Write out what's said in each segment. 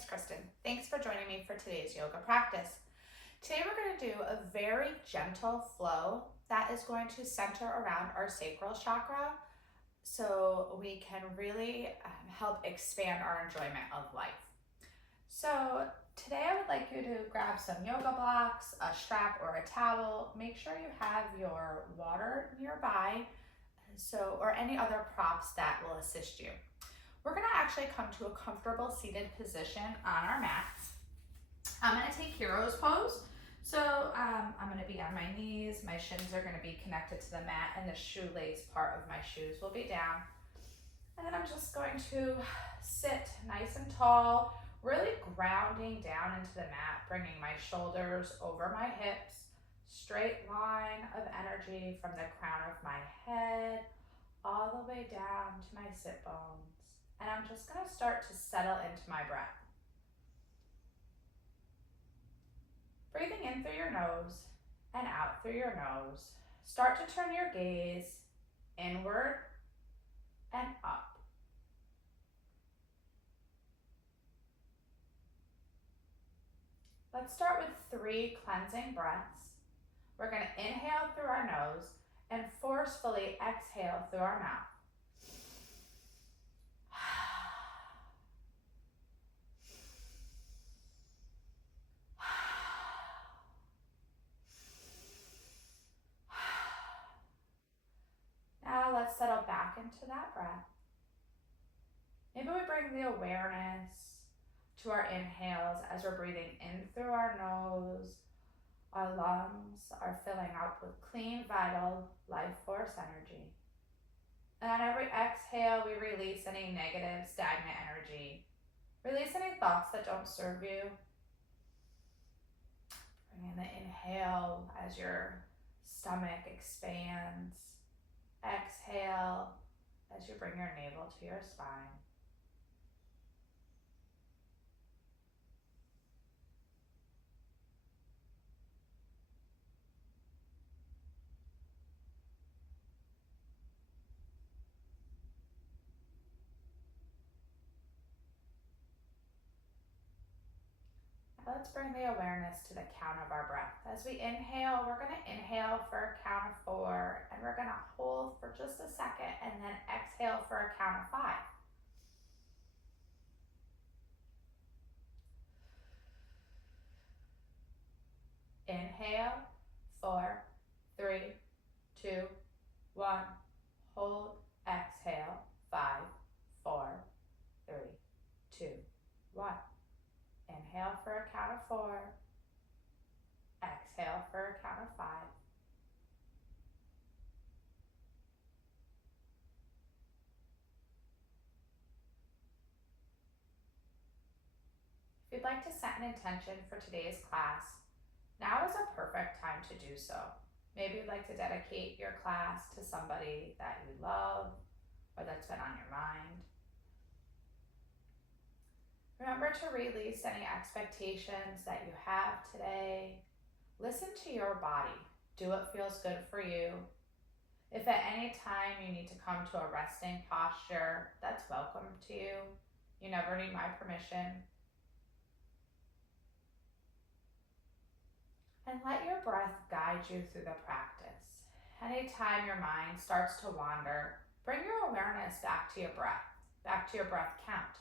is Kristen. Thanks for joining me for today's yoga practice. Today we're going to do a very gentle flow that is going to center around our sacral chakra so we can really help expand our enjoyment of life. So today I would like you to grab some yoga blocks, a strap or a towel. Make sure you have your water nearby or any other props that will assist you. We're going to actually come to a comfortable seated position on our mats. I'm going to take hero's pose. So I'm going to be on my knees. My shins are going to be connected to the mat and the shoelace part of my shoes will be down. And then I'm just going to sit nice and tall, really grounding down into the mat, bringing my shoulders over my hips, straight line of energy from the crown of my head all the way down to my sit bones. And I'm just going to start to settle into my breath. Breathing in through your nose and out through your nose. Start to turn your gaze inward and up. Let's start with 3 cleansing breaths. We're going to inhale through our nose and forcefully exhale through our mouth. Now let's settle back into that breath. Maybe we bring the awareness to our inhales as we're breathing in through our nose. Our lungs are filling up with clean, vital, life force energy. And on every exhale, we release any negative, stagnant energy. Release any thoughts that don't serve you. Bring in the inhale as your stomach expands. Exhale as you bring your navel to your spine. Let's bring the awareness to the count of our breath. As we inhale, we're going to inhale for a count of 4, and we're going to hold for just a second, and then exhale for a count of 5. Inhale, 4, 3, 2, 1. Hold, exhale, 5, 4, 3, 2, 1. Inhale for a count of 4. Exhale for a count of 5. If you'd like to set an intention for today's class, now is a perfect time to do so. Maybe you'd like to dedicate your class to somebody that you love or that's been on your mind. Remember to release any expectations that you have today. Listen to your body. Do what feels good for you. If at any time you need to come to a resting posture, that's welcome to you. You never need my permission. And let your breath guide you through the practice. Anytime your mind starts to wander, bring your awareness back to your breath, back to your breath count.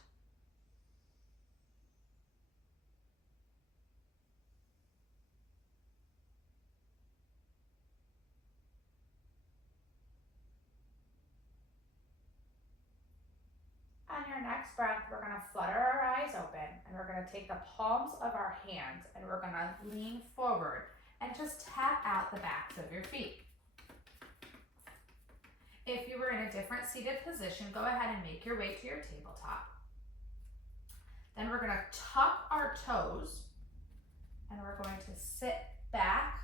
On your next breath, we're going to flutter our eyes open and we're going to take the palms of our hands and we're going to lean forward and just tap out the backs of your feet. If you were in a different seated position, go ahead and make your way to your tabletop. Then we're going to tuck our toes and we're going to sit back,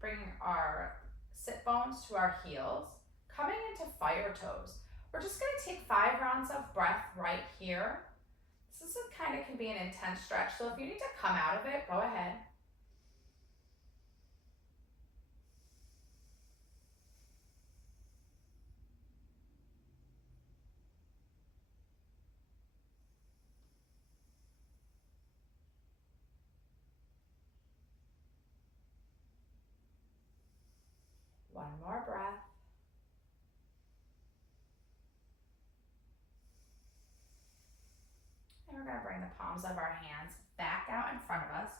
bringing our sit bones to our heels, coming into fire toes. We're just going to take 5 rounds of breath right here. This can be an intense stretch, so if you need to come out of it, go ahead. more breath. And we're gonna bring the palms of our hands back out in front of us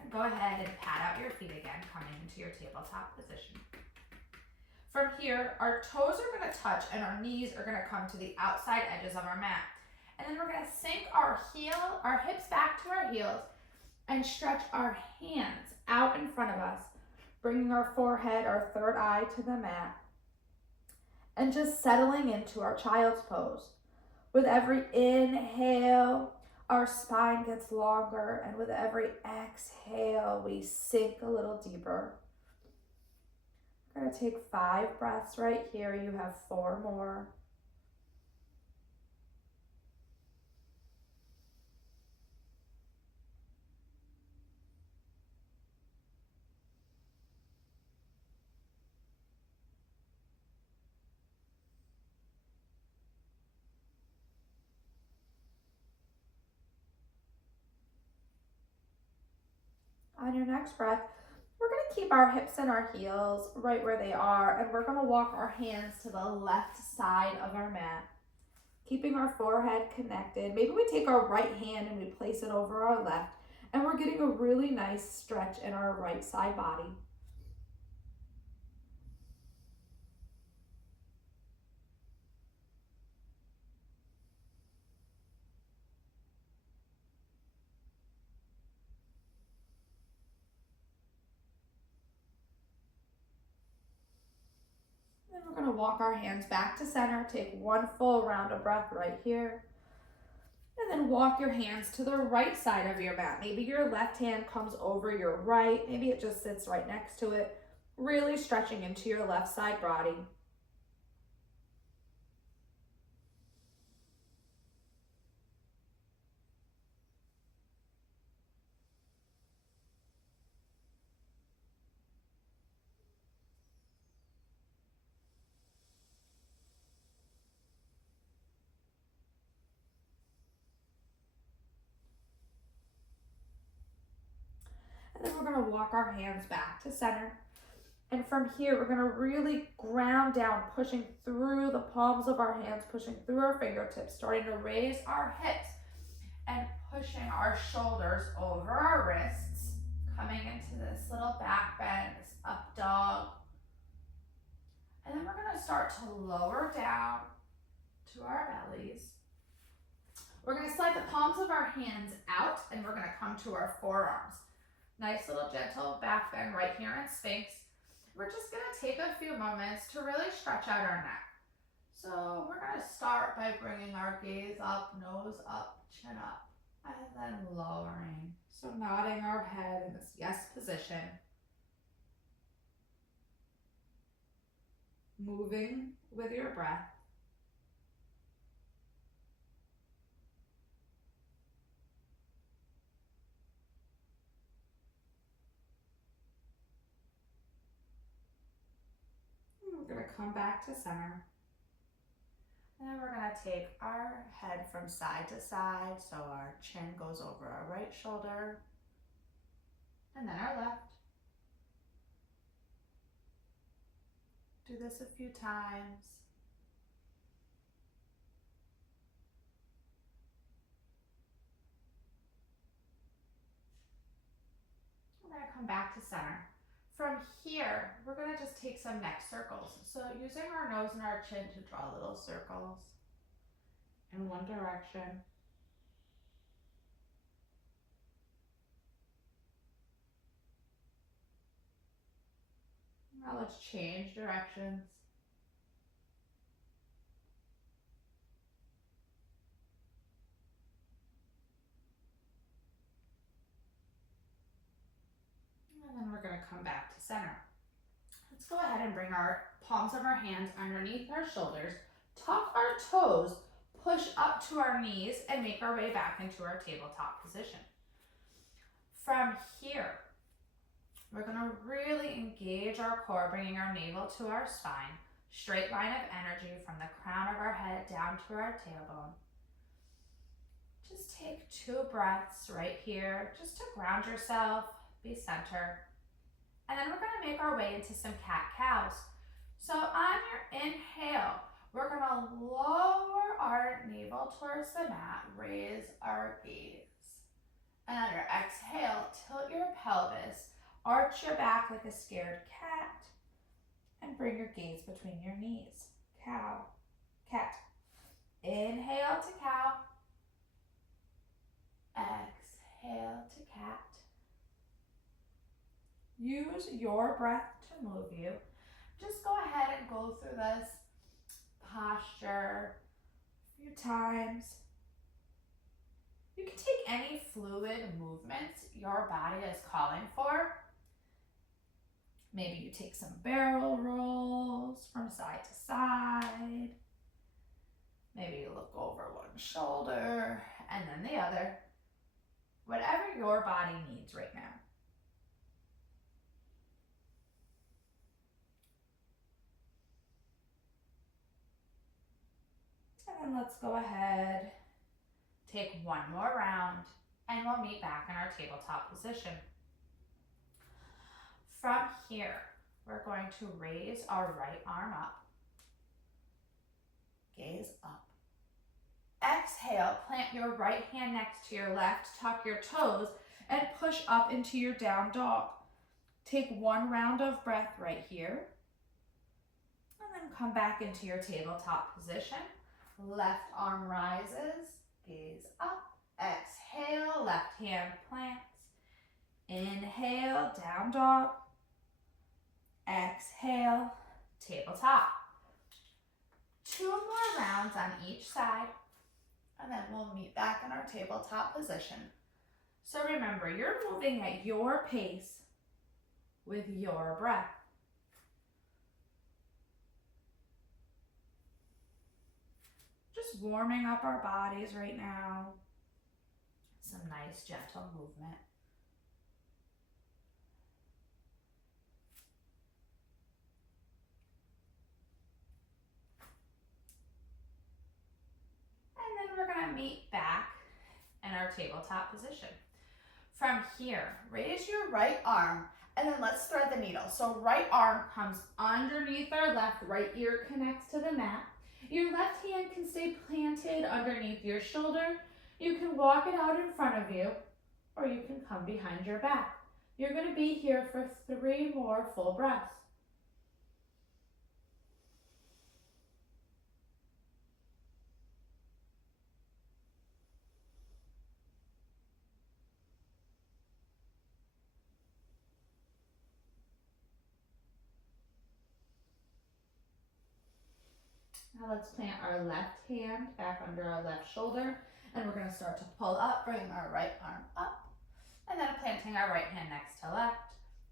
and go ahead and pat out your feet again, coming into your tabletop position. From here, our toes are gonna touch and our knees are gonna come to the outside edges of our mat. And then we're gonna sink our hips back to our heels and stretch our hands out in front of us, bringing our forehead, our third eye to the mat, and just settling into our child's pose. With every inhale, our spine gets longer, and with every exhale, we sink a little deeper. We're gonna take 5 breaths right here. You have 4 more. On your next breath, we're gonna keep our hips and our heels right where they are, and we're gonna walk our hands to the left side of our mat, keeping our forehead connected. Maybe we take our right hand and we place it over our left, and we're getting a really nice stretch in our right side body. And we're gonna walk our hands back to center, take 1 full round of breath right here. And then walk your hands to the right side of your mat. Maybe your left hand comes over your right. Maybe it just sits right next to it. Really stretching into your left side body. And then we're gonna walk our hands back to center. And from here, we're gonna really ground down, pushing through the palms of our hands, pushing through our fingertips, starting to raise our hips and pushing our shoulders over our wrists, coming into this little back bend, this up dog. And then we're gonna start to lower down to our bellies. We're gonna slide the palms of our hands out and we're gonna come to our forearms. Nice little gentle back bend right here in Sphinx. We're just gonna take a few moments to really stretch out our neck. So we're gonna start by bringing our gaze up, nose up, chin up, and then lowering. So nodding our head in this yes position. Moving with your breath. We're gonna come back to center. And then we're gonna take our head from side to side, so our chin goes over our right shoulder, and then our left. Do this a few times. We're gonna come back to center. From here, we're gonna just take some neck circles. So using our nose and our chin to draw little circles in one direction. Now let's change directions. And then we're gonna come back to center. Let's go ahead and bring our palms of our hands underneath our shoulders, tuck our toes, push up to our knees, and make our way back into our tabletop position. From here, we're gonna really engage our core, bringing our navel to our spine, straight line of energy from the crown of our head down to our tailbone. Just take 2 breaths right here, just to ground yourself, be centered. And then we're gonna make our way into some cat-cows. So on your inhale, we're gonna lower our navel towards the mat, raise our gaze. And on your exhale, tilt your pelvis, arch your back like a scared cat, and bring your gaze between your knees. Cow, cat. Inhale to cow. Exhale to cat. Use your breath to move you. Just go ahead and go through this posture a few times. You can take any fluid movements your body is calling for. Maybe you take some barrel rolls from side to side. Maybe you look over one shoulder and then the other. Whatever your body needs right now. And then let's go ahead, take one more round, and we'll meet back in our tabletop position. From here, we're going to raise our right arm up. Gaze up. Exhale, plant your right hand next to your left, tuck your toes, and push up into your down dog. Take one round of breath right here, and then come back into your tabletop position. Left arm rises, gaze up. Exhale, left hand plants. Inhale, down dog. Exhale, tabletop. 2 more rounds on each side, and then we'll meet back in our tabletop position. So remember, you're moving at your pace with your breath. Just warming up our bodies right now. Some nice gentle movement. And then we're going to meet back in our tabletop position. From here, raise your right arm and then let's thread the needle. So right arm comes underneath our left, right ear connects to the mat. Your left hand can stay planted underneath your shoulder. You can walk it out in front of you, or you can come behind your back. You're going to be here for 3 more full breaths. Now let's plant our left hand back under our left shoulder, and we're going to start to pull up, bring our right arm up, and then planting our right hand next to left.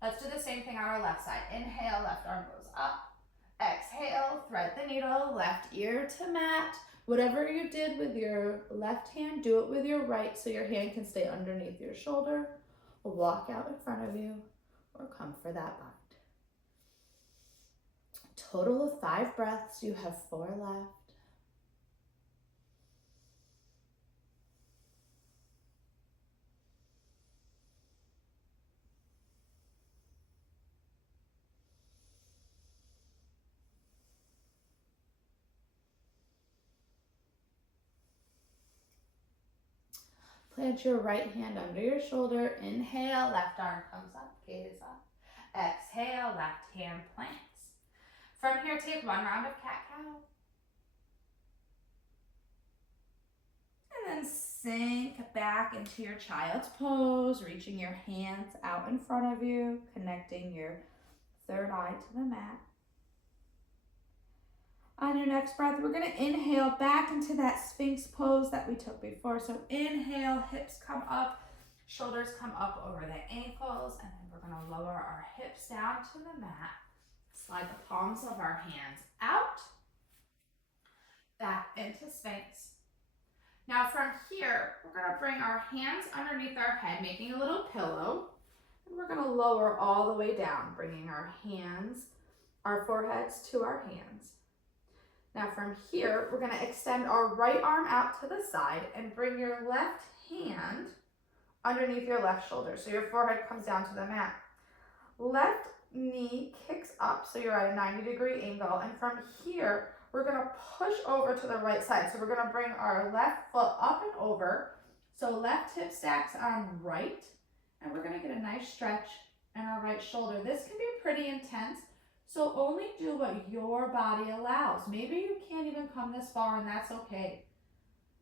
Let's do the same thing on our left side. Inhale, left arm goes up. Exhale, thread the needle, left ear to mat. Whatever you did with your left hand, do it with your right so your hand can stay underneath your shoulder. Walk out in front of you, or come for that bind. Total of 5 breaths. You have 4 left. Plant your right hand under your shoulder. Inhale, left arm comes up, gaze up. Exhale, left hand plants. From here, take 1 round of cat-cow. And then sink back into your child's pose, reaching your hands out in front of you, connecting your third eye to the mat. On your next breath, we're going to inhale back into that Sphinx pose that we took before. So inhale, hips come up, shoulders come up over the ankles, and then we're going to lower our hips down to the mat. Slide the palms of our hands out, back into Sphinx. Now from here, we're going to bring our hands underneath our head, making a little pillow. And we're going to lower all the way down, bringing our hands, our foreheads to our hands. Now from here, we're going to extend our right arm out to the side and bring your left hand underneath your left shoulder. So your forehead comes down to the mat. Left knee kicks up, so you're at a 90-degree angle, and from here, we're gonna push over to the right side. So we're gonna bring our left foot up and over. So left hip stacks on right, and we're gonna get a nice stretch in our right shoulder. This can be pretty intense, so only do what your body allows. Maybe you can't even come this far, and that's okay.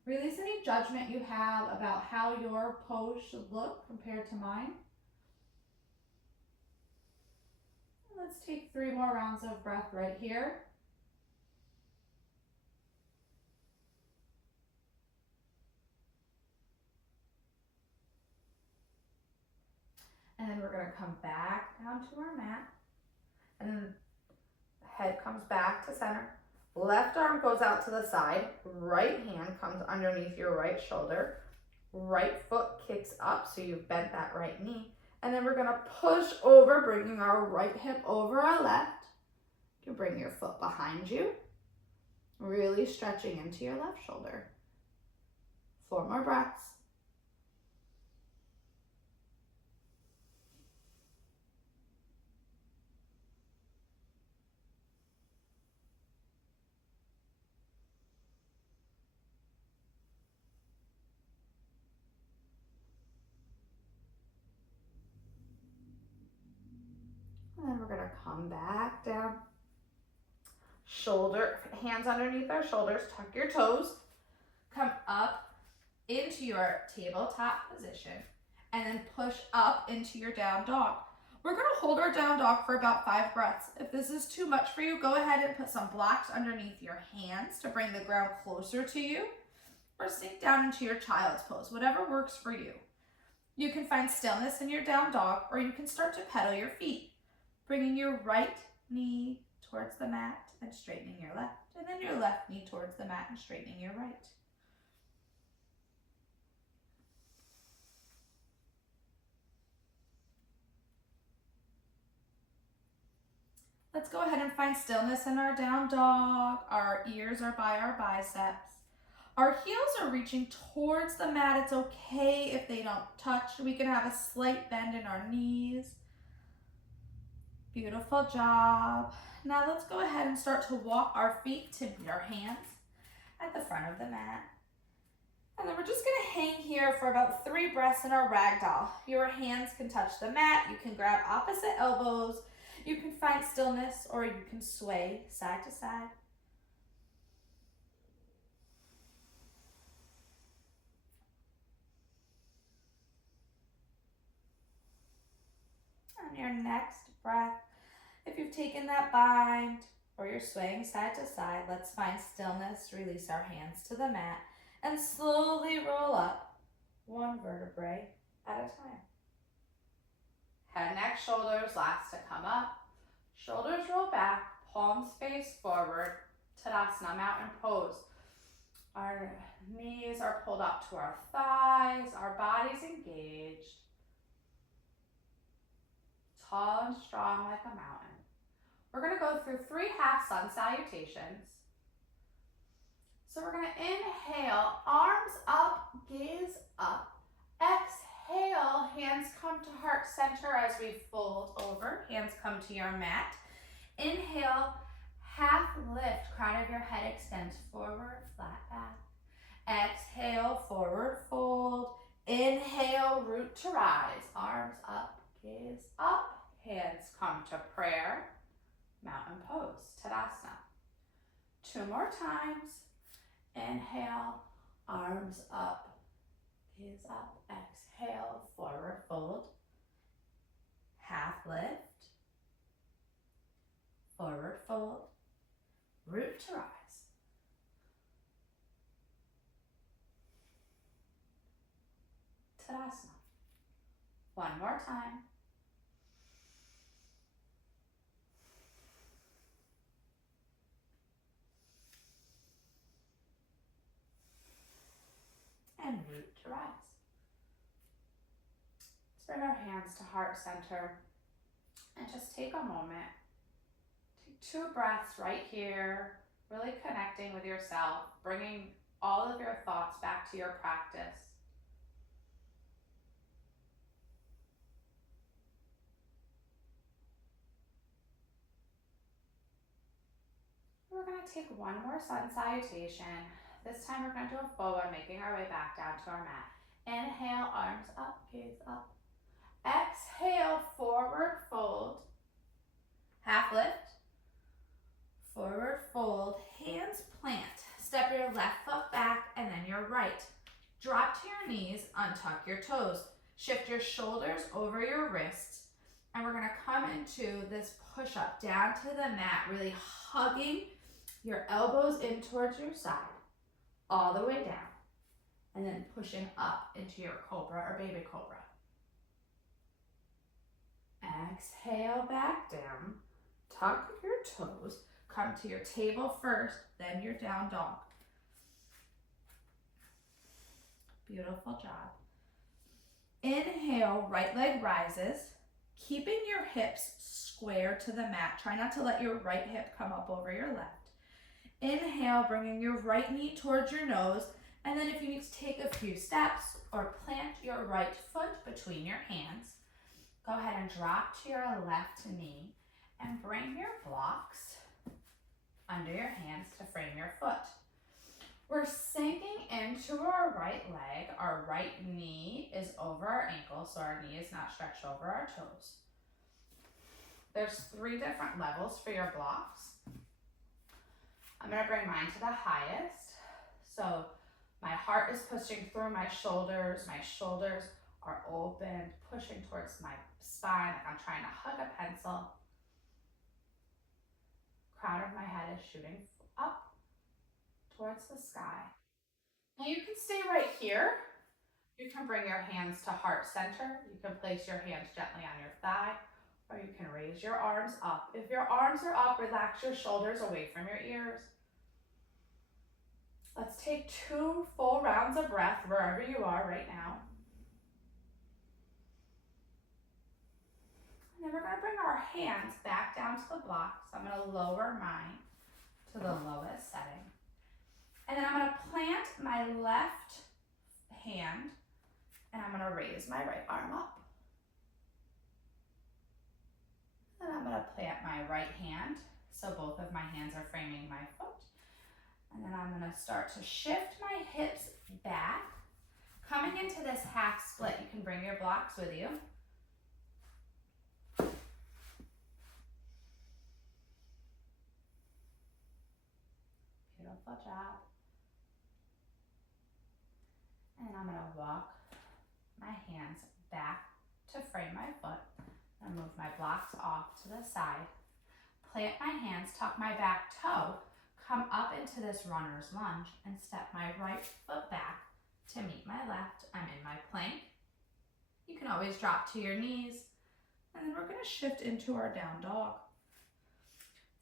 Release any judgment you have about how your pose should look compared to mine. Let's take 3 more rounds of breath right here. And then we're gonna come back down to our mat. And then head comes back to center. Left arm goes out to the side. Right hand comes underneath your right shoulder. Right foot kicks up, so you've bent that right knee. And then we're gonna push over, bringing our right hip over our left. You bring your foot behind you, really stretching into your left shoulder. 4 more breaths. And then we're gonna come back down. Hands underneath our shoulders, tuck your toes. Come up into your tabletop position, and then push up into your down dog. We're gonna hold our down dog for about 5 breaths. If this is too much for you, go ahead and put some blocks underneath your hands to bring the ground closer to you, or sink down into your child's pose, whatever works for you. You can find stillness in your down dog, or you can start to pedal your feet, bringing your right knee towards the mat and straightening your left, and then your left knee towards the mat and straightening your right. Let's go ahead and find stillness in our down dog. Our ears are by our biceps. Our heels are reaching towards the mat. It's okay if they don't touch. We can have a slight bend in our knees. Beautiful job. Now let's go ahead and start to walk our feet to meet our hands at the front of the mat. And then we're just gonna hang here for about 3 breaths in our ragdoll. Your hands can touch the mat. You can grab opposite elbows. You can find stillness, or you can sway side to side. On your next breath, if you've taken that bind or you're swaying side to side, let's find stillness, release our hands to the mat, and slowly roll up 1 vertebrae at a time. Head, neck, shoulders, last to come up. Shoulders roll back, palms face forward, Tadasana, mountain pose. Our knees are pulled up to our thighs, our body's engaged. Tall and strong like a mountain. We're gonna go through 3 half sun salutations. So we're gonna inhale, arms up, gaze up. Exhale, hands come to heart center as we fold over. Hands come to your mat. Inhale, half lift, crown of your head extends forward, flat back. Exhale, forward fold. Inhale, root to rise, arms up, gaze up. Hands come to prayer, mountain pose, Tadasana. 2 more times. Inhale, arms up, gaze up. Exhale, forward fold, half lift, forward fold, root to rise. Tadasana. 1 more time. And root to rise. Let's bring our hands to heart center and just take a moment. Take 2 breaths right here, really connecting with yourself, bringing all of your thoughts back to your practice. gonna take one more sun salutation. This time we're gonna do a full one, making our way back down to our mat. Inhale, arms up, gaze up. Exhale, forward fold. Half lift. Forward fold, hands plant. Step your left foot back and then your right. Drop to your knees, untuck your toes. Shift your shoulders over your wrists. And we're gonna come into this push-up down to the mat, really hugging your elbows in towards your side, all the way down. And then pushing up into your cobra or baby cobra. Exhale back down, tuck your toes, come to your table first, then your down dog. Beautiful job. Inhale, right leg rises, keeping your hips square to the mat. Try not to let your right hip come up over your left. Inhale, bringing your right knee towards your nose, and then if you need to take a few steps or plant your right foot between your hands, go ahead and drop to your left knee and bring your blocks under your hands to frame your foot. We're sinking into our right leg. Our right knee is over our ankle, so our knee is not stretched over our toes. There's 3 different levels for your blocks. I'm gonna bring mine to the highest. So my heart is pushing through my shoulders are open, pushing towards my spine, like I'm trying to hug a pencil. Crown of my head is shooting up towards the sky. Now you can stay right here. You can bring your hands to heart center. You can place your hands gently on your thigh, or you can raise your arms up. If your arms are up, relax your shoulders away from your ears. Let's take 2 full rounds of breath wherever you are right now. And then we're gonna bring our hands back down to the blocks. I'm gonna lower mine to the lowest setting. And then I'm gonna plant my left hand and I'm gonna raise my right arm up. Then I'm gonna plant my right hand, so both of my hands are framing my foot. And then I'm gonna start to shift my hips back. Coming into this half split, you can bring your blocks with you. Beautiful job. And I'm gonna walk my hands back to frame my foot. And move my blocks off to the side. Plant my hands, tuck my back toe, come up into this runner's lunge and step my right foot back to meet my left. I'm in my plank. You can always drop to your knees. And then we're gonna shift into our down dog.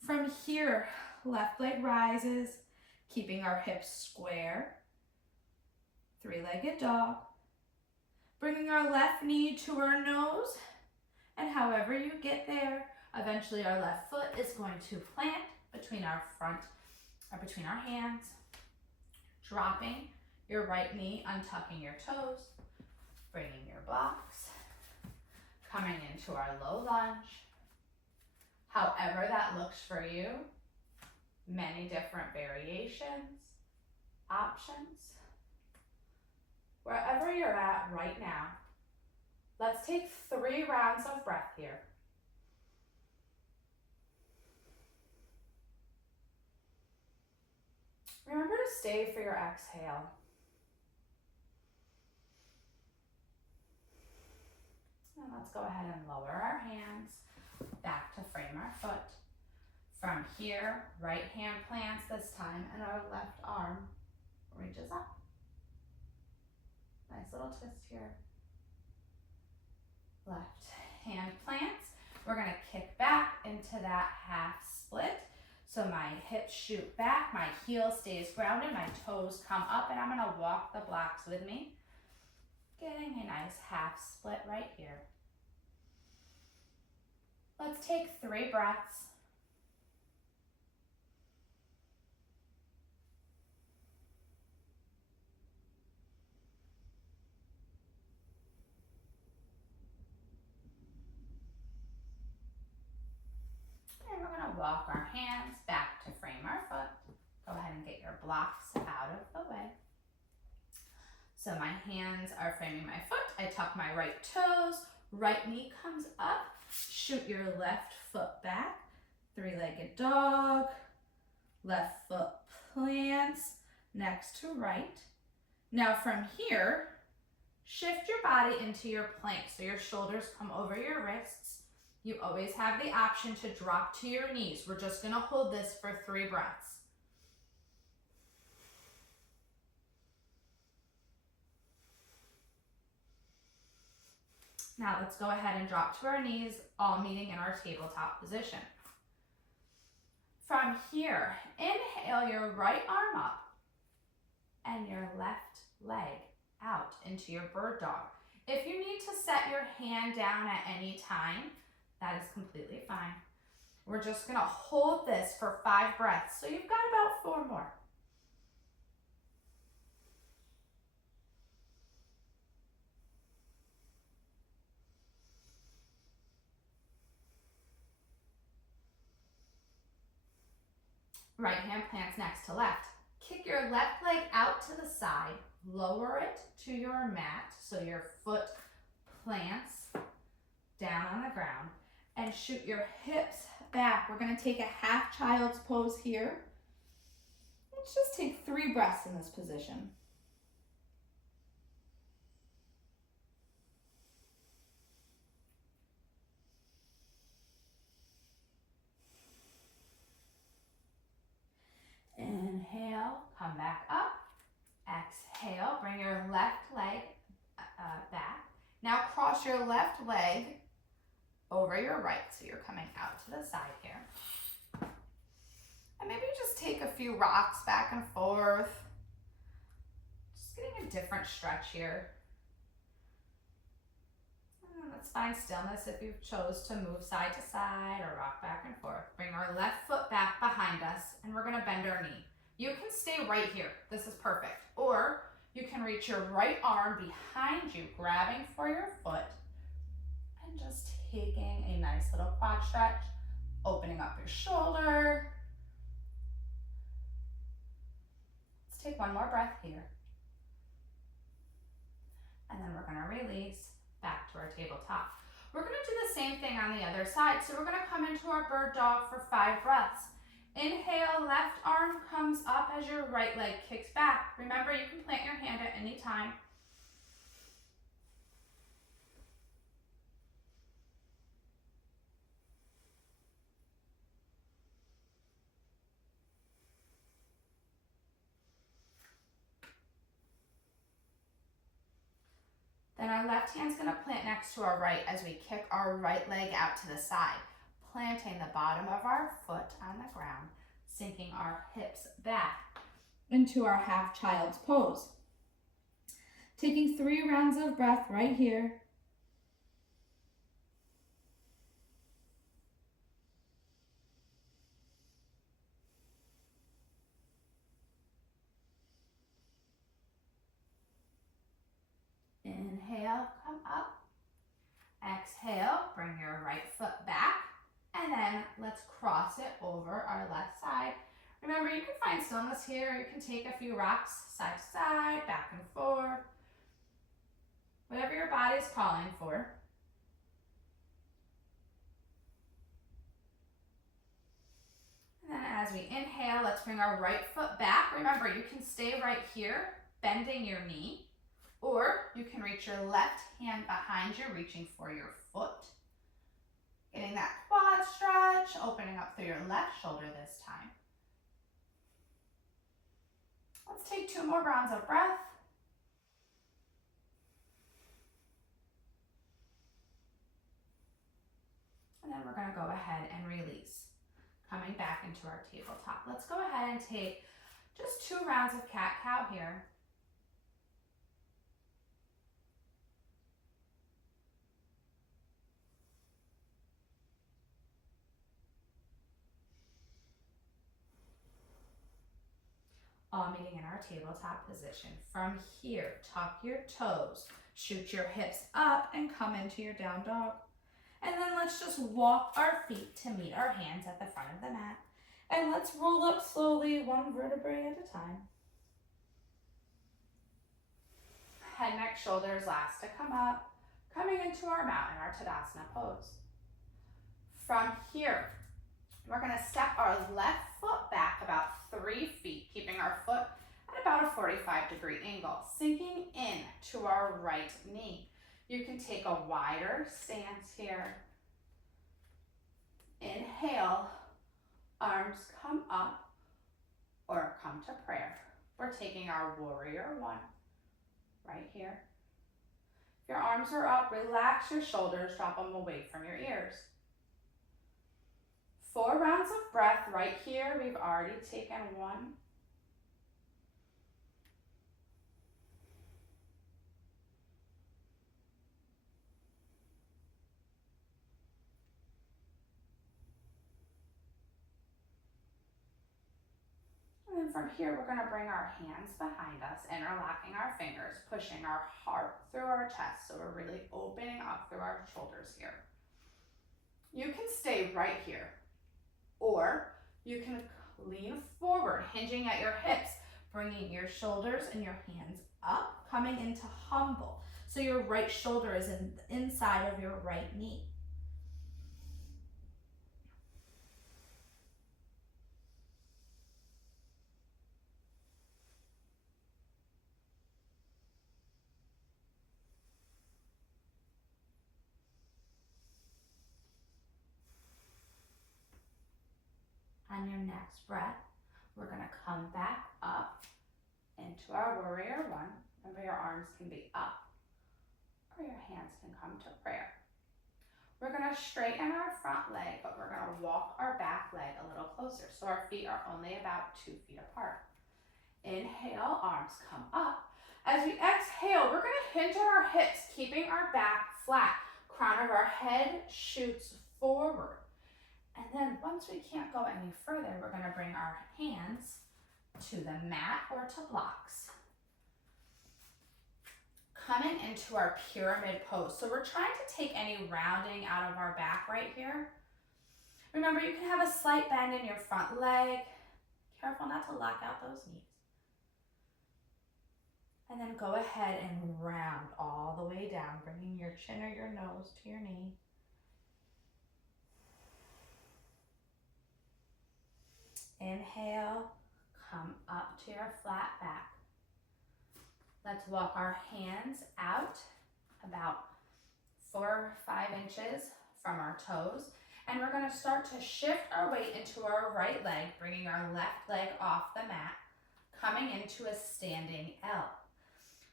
From here, left leg rises, keeping our hips square. 3-legged dog. Bringing our left knee to our nose. And however you get there, eventually our left foot is going to plant between our between our hands. Dropping your right knee, untucking your toes, bringing your blocks, coming into our low lunge. However that looks for you, many different variations, options. Wherever you're at right now, let's take 3 rounds of breath here. Remember to stay for your exhale. And let's go ahead and lower our hands back to frame our foot. From here, right hand plants this time and our left arm reaches up. Nice little twist here. Left hand plants. We're gonna kick back into that half split. So my hips shoot back, my heel stays grounded, my toes come up, and I'm gonna walk the blocks with me. Getting a nice half split right here. Let's take 3 breaths. And we're gonna walk our hands back to frame our foot. blocks out of the way. So my hands are framing my foot. I tuck my right toes, right knee comes up, shoot your left foot back, three-legged dog, left foot plants next to right. Now from here, shift your body into your plank so your shoulders come over your wrists. You always have the option to drop to your knees. We're just gonna hold this for 3 breaths. Now let's go ahead and drop to our knees, all meeting in our tabletop position. From here, inhale your right arm up and your left leg out into your bird dog. If you need to set your hand down at any time, that is completely fine. We're just gonna hold this for 5 breaths. So you've got about 4 more. Right hand plants next to left. Kick your left leg out to the side, lower it to your mat so your foot plants down on the ground, and shoot your hips back. We're gonna take a half child's pose here. Let's just take 3 breaths in this position. Inhale, come back up. Exhale, bring your left leg back. Now cross your left leg over your right, so you're coming out to the side here. And maybe just take a few rocks back and forth. Just getting a different stretch here. Let's find stillness if you chose to move side to side or rock back and forth. Bring our left foot back behind us, and we're gonna bend our knee. You can stay right here. This is perfect. Or you can reach your right arm behind you, grabbing for your foot, and just taking a nice little quad stretch, opening up your shoulder. Let's take 1 more breath here. And then we're gonna release back to our tabletop. We're gonna do the same thing on the other side. So we're gonna come into our bird dog for 5 breaths. Inhale, left arm comes up as your right leg kicks back. Remember, you can plant your hand at any time. Then our left hand's gonna plant next to our right as we kick our right leg out to the side, planting the bottom of our foot on the ground, sinking our hips back into our half child's pose. Taking 3 rounds of breath right here. Inhale, come up. Exhale, bring your right foot back. And then let's cross it over our left side. Remember, you can find stillness here. You can take a few rocks side to side, back and forth. Whatever your body's calling for. And then as we inhale, let's bring our right foot back. Remember, you can stay right here, bending your knee. Or you can reach your left hand behind you, reaching for your foot. Getting that quad stretch, opening up through your left shoulder this time. Let's take 2 more rounds of breath. And then we're gonna go ahead and release. Coming back into our tabletop. Let's go ahead and take just 2 rounds of cat-cow here. All meeting in our tabletop position. From here, tuck your toes, shoot your hips up, and come into your down dog. And then let's just walk our feet to meet our hands at the front of the mat. And let's Let's roll up slowly, one vertebrae at a time. Head, neck, shoulders last to come up, coming into our mountain, our Tadasana pose. From here, we're gonna step our left foot back about 3 feet, keeping our foot at about a 45-degree angle, sinking in to our right knee. You can take a wider stance here. Inhale, arms come up or come to prayer. We're taking our warrior one right here. If your arms are up, relax your shoulders, drop them away from your ears. 4 rounds of breath right here. We've already taken 1. And then from here, we're gonna bring our hands behind us, interlocking our fingers, pushing our heart through our chest. So we're really opening up through our shoulders here. You can stay right here, or you can lean forward, hinging at your hips, bringing your shoulders and your hands up, coming into humble. So your right shoulder is inside of your right knee. On your next breath, we're gonna come back up into our warrior one. Remember, your arms can be up or your hands can come to prayer. We're gonna straighten our front leg, but we're gonna walk our back leg a little closer. So our feet are only about 2 feet apart. Inhale, arms come up. As we exhale, we're gonna hinge at our hips, keeping our back flat. Crown of our head shoots forward. And then once we can't go any further, we're gonna bring our hands to the mat or to blocks. Coming into our pyramid pose. So we're trying to take any rounding out of our back right here. Remember, you can have a slight bend in your front leg. Careful not to lock out those knees. And then go ahead and round all the way down, bringing your chin or your nose to your knee. Inhale, come up to your flat back. Let's walk our hands out about 4 or 5 inches from our toes. And we're gonna start to shift our weight into our right leg, bringing our left leg off the mat, coming into a standing L.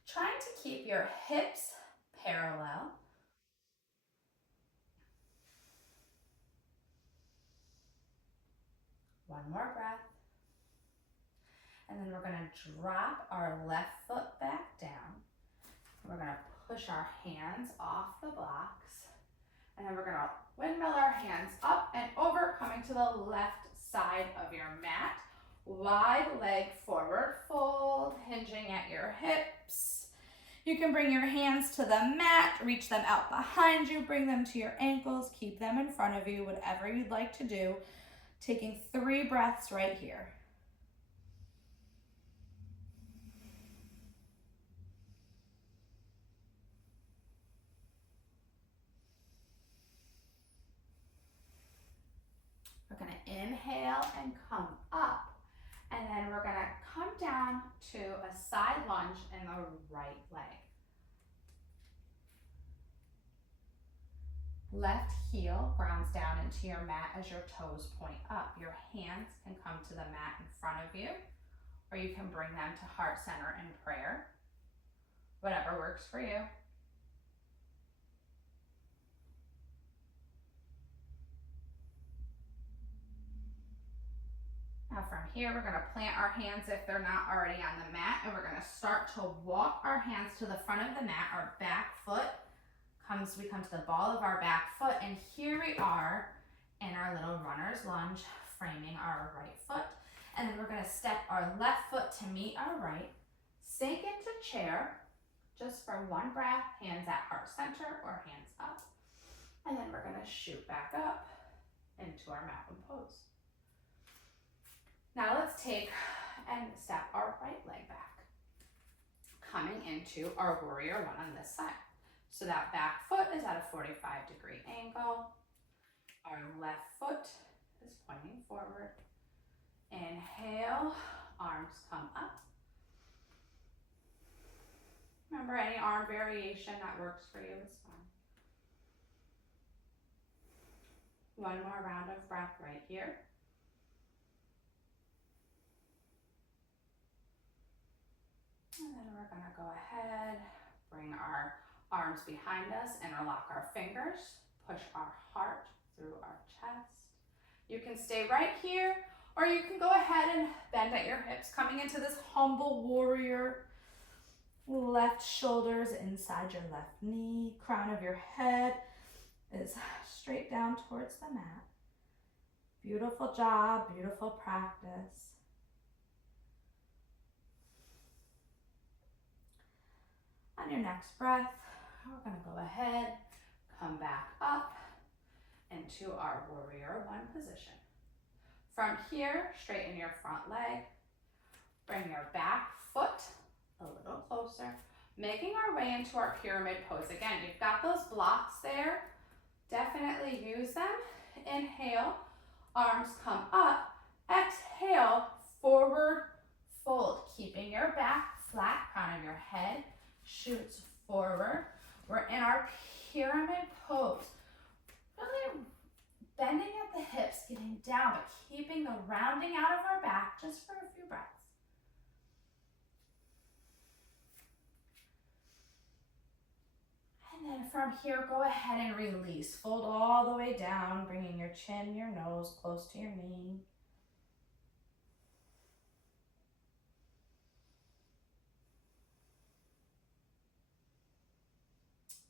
Trying to keep your hips parallel. One more breath. And then we're gonna drop our left foot back down. We're gonna push our hands off the blocks. And then we're gonna windmill our hands up and over, coming to the left side of your mat. Wide leg forward fold, hinging at your hips. You can bring your hands to the mat, reach them out behind you, bring them to your ankles, keep them in front of you, whatever you'd like to do. Taking 3 breaths right here. We're gonna inhale and come up, and then we're gonna come down to a side lunge in the right leg. Left heel grounds down into your mat as your toes point up. Your hands can come to the mat in front of you, or you can bring them to heart center in prayer. Whatever works for you. Now from here, we're gonna plant our hands if they're not already on the mat, and we're gonna start to walk our hands to the front of the mat. Our back foot we come to the ball of our back foot, and here we are in our little runner's lunge, framing our right foot. And then we're gonna step our left foot to meet our right, sink into chair, just for 1 breath, hands at heart center or hands up. And then we're gonna shoot back up into our mountain pose. Now let's take and step our right leg back, coming into our warrior one on this side. So that back foot is at a 45-degree angle. Our left foot is pointing forward. Inhale, arms come up. Remember, any arm variation that works for you is fine. One more round of breath right here. And then we're gonna go ahead, bring our arms behind us, interlock our fingers, push our heart through our chest. You can stay right here, or you can go ahead and bend at your hips, coming into this humble warrior. Left shoulder's inside your left knee, crown of your head is straight down towards the mat. Beautiful job, beautiful practice. On your next breath, we're gonna go ahead, come back up into our warrior one position. From here, straighten your front leg, bring your back foot a little closer, making our way into our pyramid pose. Again, you've got those blocks there. Definitely use them. Inhale, arms come up. Exhale, forward fold, keeping your back flat, crown of your head shoots forward. We're in our pyramid pose. Really bending at the hips, getting down, but keeping the rounding out of our back just for a few breaths. And then from here, go ahead and release. Fold all the way down, bringing your chin, your nose close to your knee.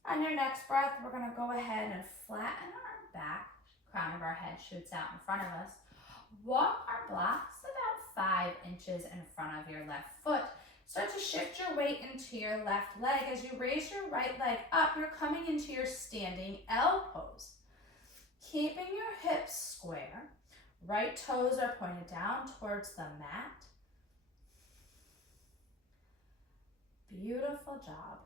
On your next breath, we're gonna go ahead and flatten our back. Crown of our head shoots out in front of us. Walk our blocks about 5 inches in front of your left foot. Start to shift your weight into your left leg. As you raise your right leg up, you're coming into your standing L pose. Keeping your hips square. Right toes are pointed down towards the mat. Beautiful job.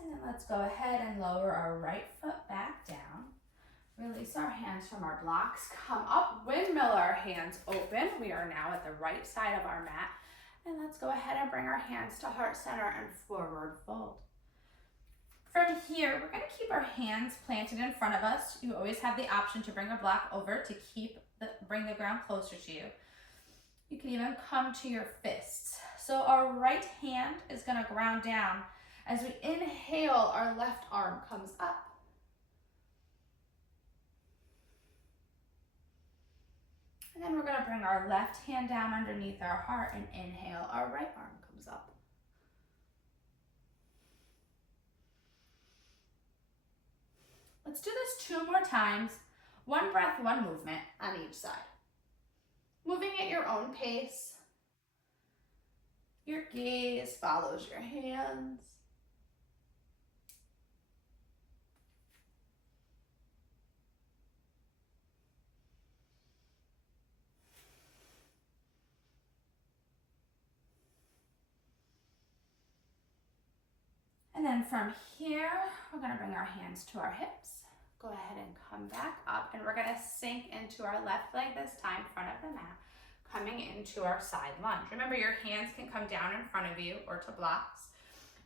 And then let's go ahead and lower our right foot back down. Release our hands from our blocks. Come up, windmill our hands open. We are now at the right side of our mat. And let's go ahead and bring our hands to heart center and forward fold. From here, we're going to keep our hands planted in front of us. You always have the option to bring a block over to bring the ground closer to you. You can even come to your fists. So our right hand is going to ground down. As we inhale, our left arm comes up. And then we're going to bring our left hand down underneath our heart and inhale, our right arm comes up. Let's do this 2 more times. 1 breath, 1 movement on each side. Moving at your own pace. Your gaze follows your hands. And then from here, we're going to bring our hands to our hips. Go ahead and come back up, and we're going to sink into our left leg this time, front of the mat, coming into our side lunge. Remember, your hands can come down in front of you or to blocks.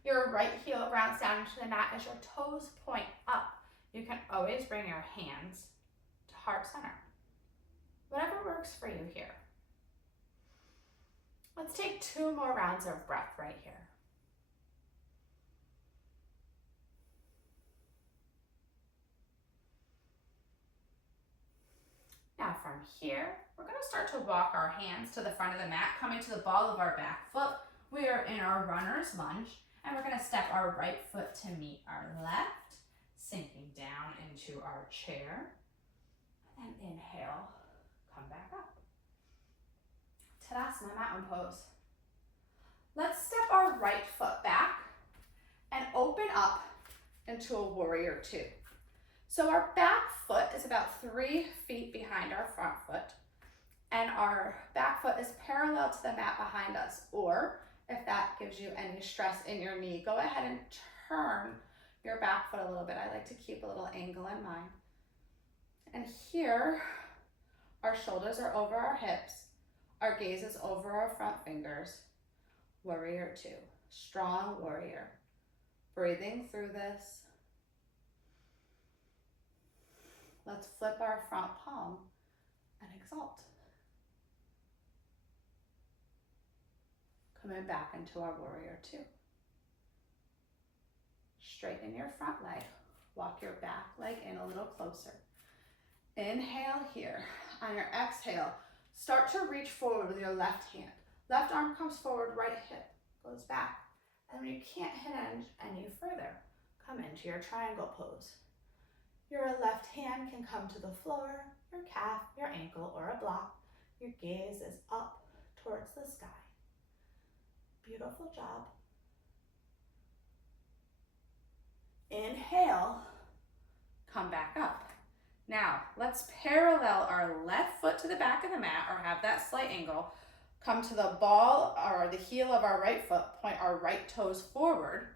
Your right heel grounds down into the mat as your toes point up. You can always bring your hands to heart center. Whatever works for you here. Let's take 2 more rounds of breath right here. Now from here, we're going to start to walk our hands to the front of the mat, coming to the ball of our back foot. We are in our runner's lunge, and we're going to step our right foot to meet our left, sinking down into our chair. And then inhale, come back up. Tadasana, mountain pose. Let's step our right foot back and open up into a warrior 2. So our back foot is about 3 feet behind our front foot, and our back foot is parallel to the mat behind us. Or if that gives you any stress in your knee, go ahead and turn your back foot a little bit. I like to keep a little angle in mine. And here, our shoulders are over our hips. Our gaze is over our front fingers. Warrior 2, strong warrior. Breathing through this. Let's flip our front palm and exalt. Coming back into our warrior 2. Straighten your front leg. Walk your back leg in a little closer. Inhale here. On your exhale, start to reach forward with your left hand. Left arm comes forward, right hip goes back. And when you can't hinge any further, come into your triangle pose. Your left hand can come to the floor, your calf, your ankle, or a block. Your gaze is up towards the sky. Beautiful job. Inhale, come back up. Now, let's parallel our left foot to the back of the mat, or have that slight angle. Come to the ball or the heel of our right foot, point our right toes forward.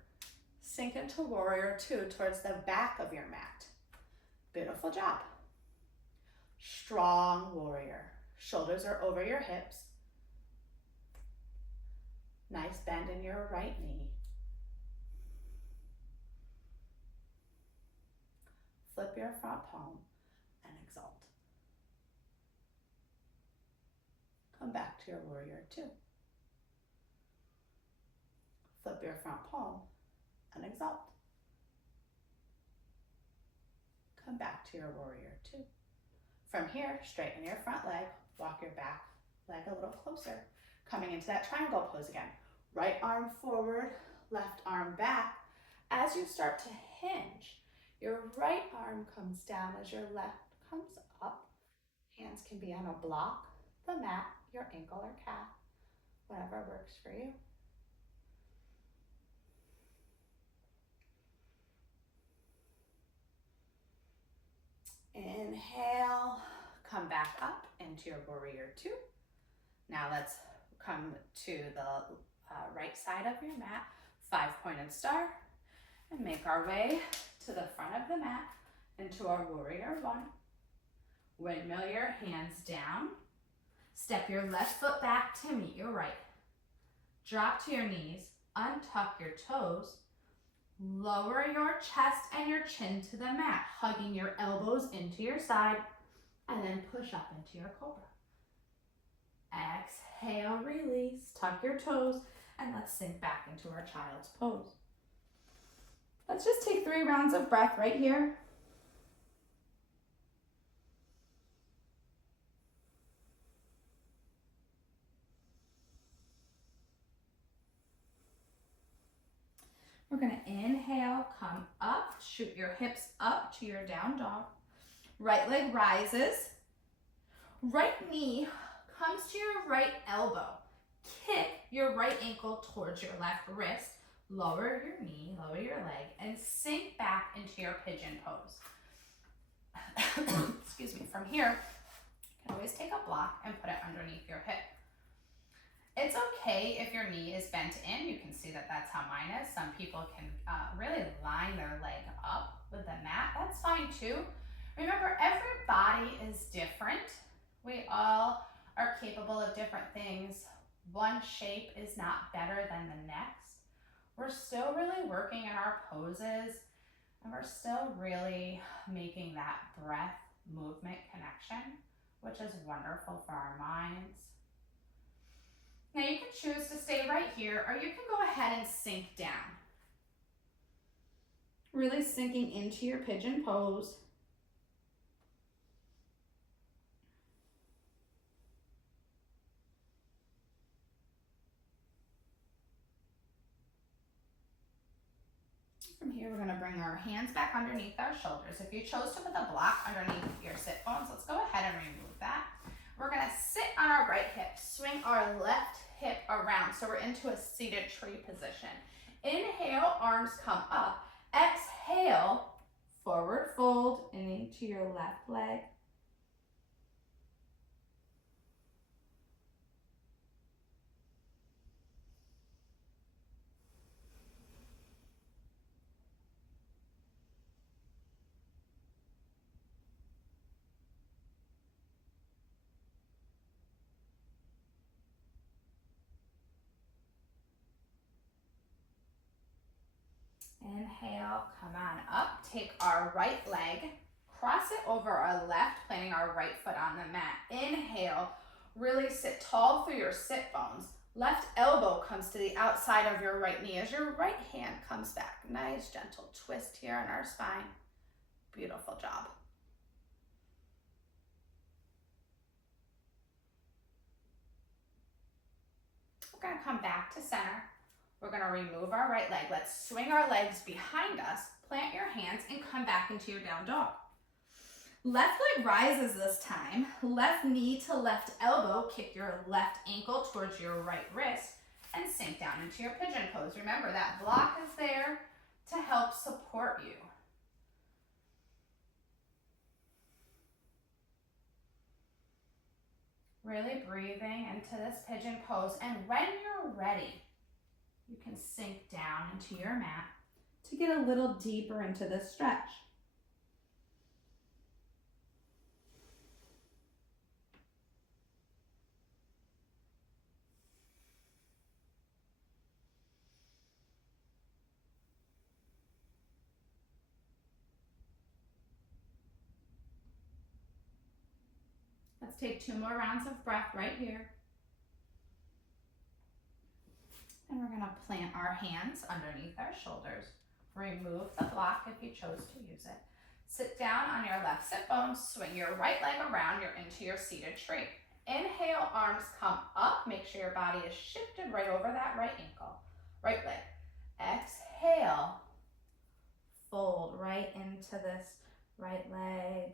Sink into warrior 2 towards the back of your mat. Beautiful job. Strong warrior. Shoulders are over your hips. Nice bend in your right knee. Flip your front palm and exalt. Come back to your warrior 2. Flip your front palm and exalt. Come back to your warrior 2. From here, straighten your front leg, walk your back leg a little closer, coming into that triangle pose again. Right arm forward, left arm back. As you start to hinge, your right arm comes down as your left comes up. Hands can be on a block, the mat, your ankle or calf, whatever works for you. Inhale, come back up into your warrior 2. Now let's come to the right side of your mat, 5-pointed star, and make our way to the front of the mat into our warrior 1. Windmill your hands down. Step your left foot back to meet your right. Drop to your knees, untuck your toes. Lower your chest and your chin to the mat, hugging your elbows into your side, and then push up into your cobra. Exhale, release, tuck your toes, and let's sink back into our child's pose. Let's just take 3 rounds of breath right here. We're going to inhale, come up, shoot your hips up to your down dog. Right leg rises. Right knee comes to your right elbow. Kick your right ankle towards your left wrist. Lower your knee, lower your leg, and sink back into your pigeon pose. Excuse me. From here, you can always take a block and put it underneath your hip. It's okay if your knee is bent in. You can see that that's how mine is. Some people can really line their leg up with the mat. That's fine too. Remember, every body is different. We all are capable of different things. One shape is not better than the next. We're still really working in our poses, and we're still really making that breath movement connection, which is wonderful for our minds. Now you can choose to stay right here, or you can go ahead and sink down. Really sinking into your pigeon pose. From here, we're going to bring our hands back underneath our shoulders. If you chose to put the block underneath your sit bones, let's go ahead and remove that. We're going to sit on our right hip, swing our left hip around, so we're into a seated tree position. Inhale, arms come up. Exhale, forward fold moving to your left leg. Inhale, come on up. Take our right leg, cross it over our left, planting our right foot on the mat. Inhale, really sit tall through your sit bones. Left elbow comes to the outside of your right knee as your right hand comes back. Nice, gentle twist here in our spine. Beautiful job. We're gonna come back to center. We're gonna remove our right leg. Let's swing our legs behind us, plant your hands, and come back into your down dog. Left leg rises this time. Left knee to left elbow. Kick your left ankle towards your right wrist and sink down into your pigeon pose. Remember, that block is there to help support you. Really breathing into this pigeon pose. And when you're ready, you can sink down into your mat to get a little deeper into this stretch. Let's take 2 more rounds of breath right here. And we're gonna plant our hands underneath our shoulders. Remove the block if you chose to use it. Sit down on your left sit bone, swing your right leg around, you're into your seated tree. Inhale, arms come up, make sure your body is shifted right over that right ankle, right leg. Exhale, fold right into this right leg.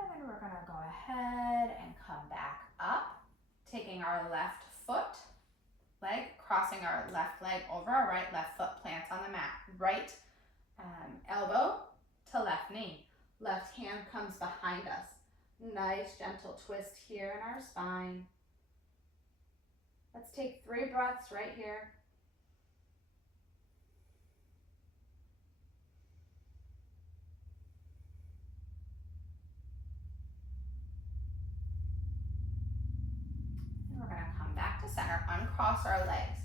And then we're gonna go ahead and come back up, taking our left foot, leg, crossing our left leg over our right, left foot plants on the mat. Right elbow to left knee. Left hand comes behind us. Nice gentle twist here in our spine. Let's take 3 breaths right here. And we're gonna come back to center, uncross our legs.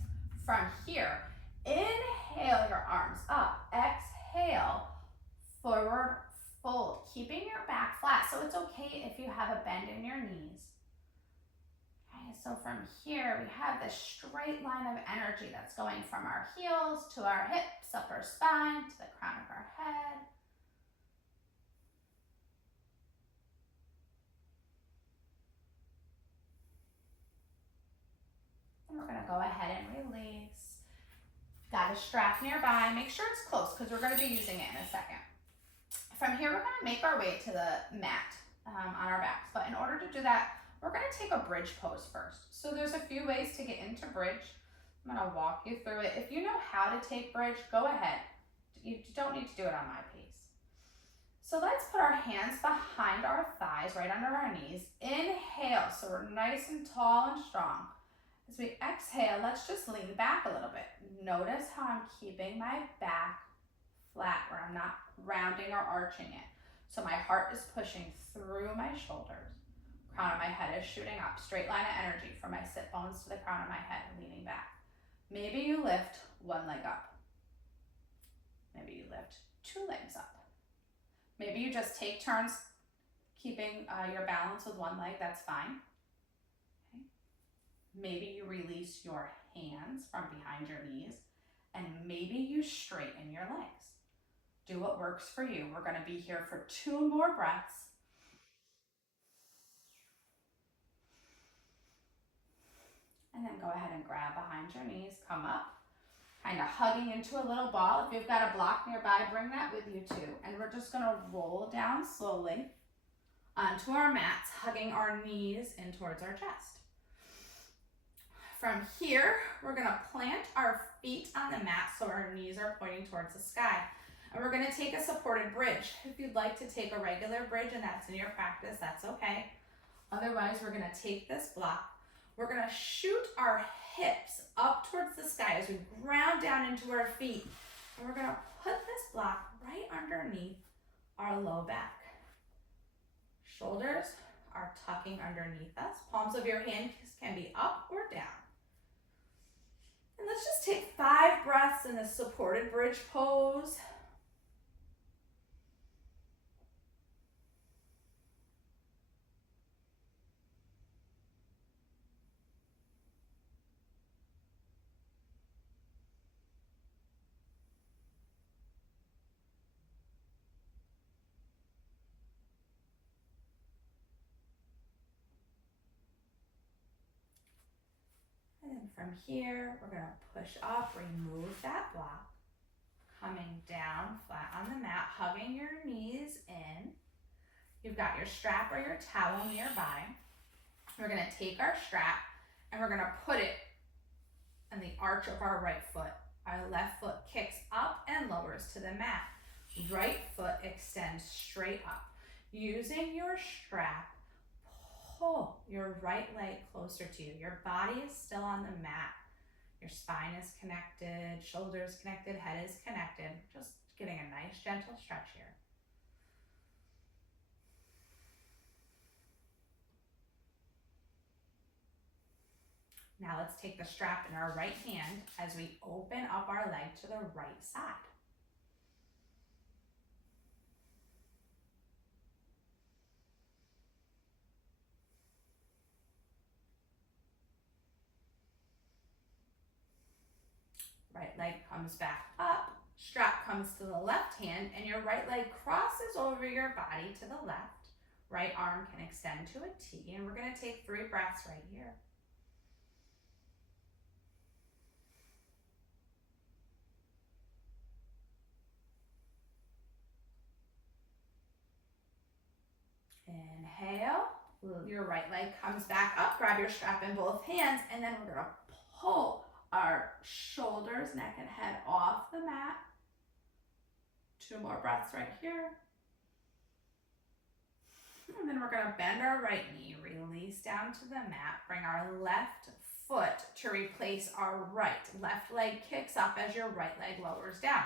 From here, inhale your arms up. Exhale, forward fold, keeping your back flat. So it's okay if you have a bend in your knees. Okay, so from here, we have this straight line of energy that's going from our heels to our hips, upper spine, to the crown of our head. And we're gonna go ahead and release. Got a strap nearby, make sure it's close because we're gonna be using it in a second. From here, we're gonna make our way to the mat on our backs. But in order to do that, we're gonna take a bridge pose first. So there's a few ways to get into bridge. I'm gonna walk you through it. If you know how to take bridge, go ahead. You don't need to do it on my pace. So let's put our hands behind our thighs, right under our knees. Inhale, so we're nice and tall and strong. As we exhale, let's just lean back a little bit. Notice how I'm keeping my back flat, where I'm not rounding or arching it. So my heart is pushing through my shoulders. Crown of my head is shooting up. Straight line of energy from my sit bones to the crown of my head, leaning back. Maybe you lift 1 leg up. Maybe you lift 2 legs up. Maybe you just take turns keeping your balance with 1 leg, that's fine. Okay. Maybe you release your hands from behind your knees, and maybe you straighten your legs. Do what works for you. We're gonna be here for 2 more breaths. And then go ahead and grab behind your knees, come up. kind of hugging into a little ball. If you've got a block nearby, bring that with you too. And we're just gonna roll down slowly onto our mats, hugging our knees in towards our chest. From here, we're gonna plant our feet on the mat so our knees are pointing towards the sky. And we're gonna take a supported bridge. If you'd like to take a regular bridge and that's in your practice, that's okay. Otherwise, we're gonna take this block. We're gonna shoot our hips up towards the sky as we ground down into our feet. And we're gonna put this block right underneath our low back. Shoulders are tucking underneath us. Palms of your hands can be up or down. And let's just take 5 breaths in this supported bridge pose. And from here, we're gonna push up, remove that block, coming down flat on the mat, hugging your knees in. You've got your strap or your towel nearby. We're gonna take our strap and we're gonna put it in the arch of our right foot. Our left foot kicks up and lowers to the mat. Right foot extends straight up. Using your strap, pull your right leg closer to you. Your body is still on the mat. Your spine is connected, shoulders connected, head is connected. Just getting a nice gentle stretch here. Now let's take the strap in our right hand as we open up our leg to the right side. Right leg comes back up, strap comes to the left hand, and your right leg crosses over your body to the left. Right arm can extend to a T, and we're gonna take 3 breaths right here. Inhale, your right leg comes back up, grab your strap in both hands, and then we're gonna pull our shoulders, neck, and head off the mat. 2 more breaths right here. And then we're gonna bend our right knee, release down to the mat, bring our left foot to replace our right. Left leg kicks up as your right leg lowers down.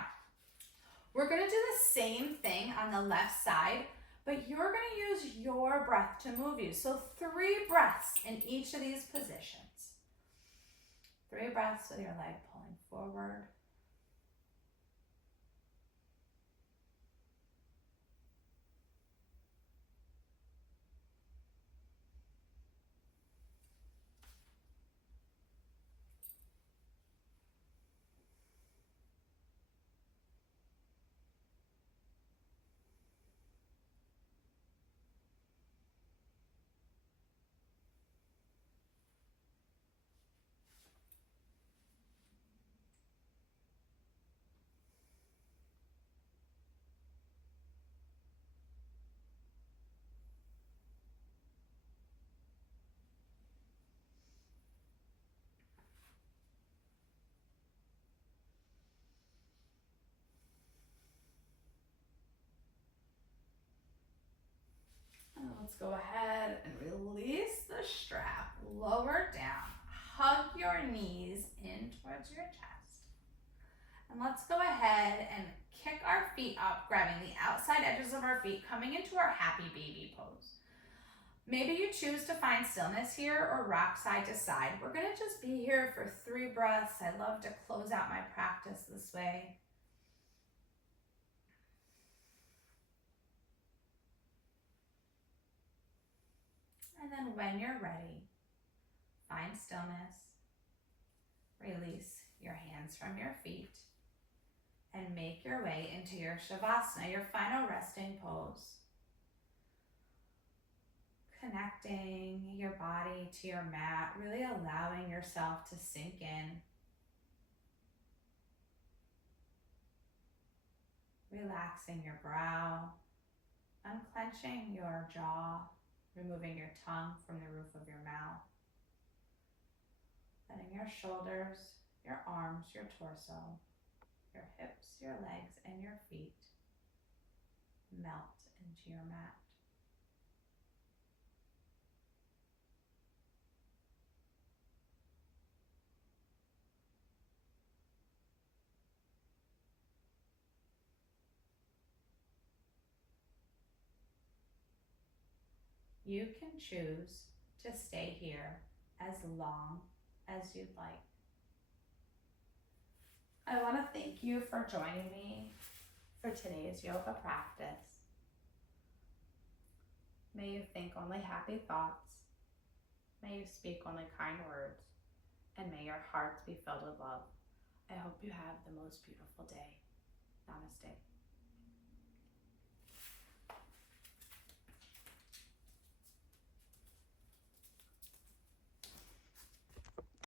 We're gonna do the same thing on the left side, but you're gonna use your breath to move you. So 3 breaths in each of these positions. 3 breaths with your leg pulling forward. Let's go ahead and release the strap, lower down, hug your knees in towards your chest. And let's go ahead and kick our feet up, grabbing the outside edges of our feet, coming into our happy baby pose. Maybe you choose to find stillness here or rock side to side. We're gonna just be here for 3 breaths. I love to close out my practice this way. And then when you're ready, find stillness, release your hands from your feet, and make your way into your Shavasana, your final resting pose. Connecting your body to your mat, really allowing yourself to sink in. Relaxing your brow, unclenching your jaw, removing your tongue from the roof of your mouth. Letting your shoulders, your arms, your torso, your hips, your legs, and your feet melt into your mat. You can choose to stay here as long as you'd like. I want to thank you for joining me for today's yoga practice. May you think only happy thoughts. May you speak only kind words. And may your hearts be filled with love. I hope you have the most beautiful day. Namaste.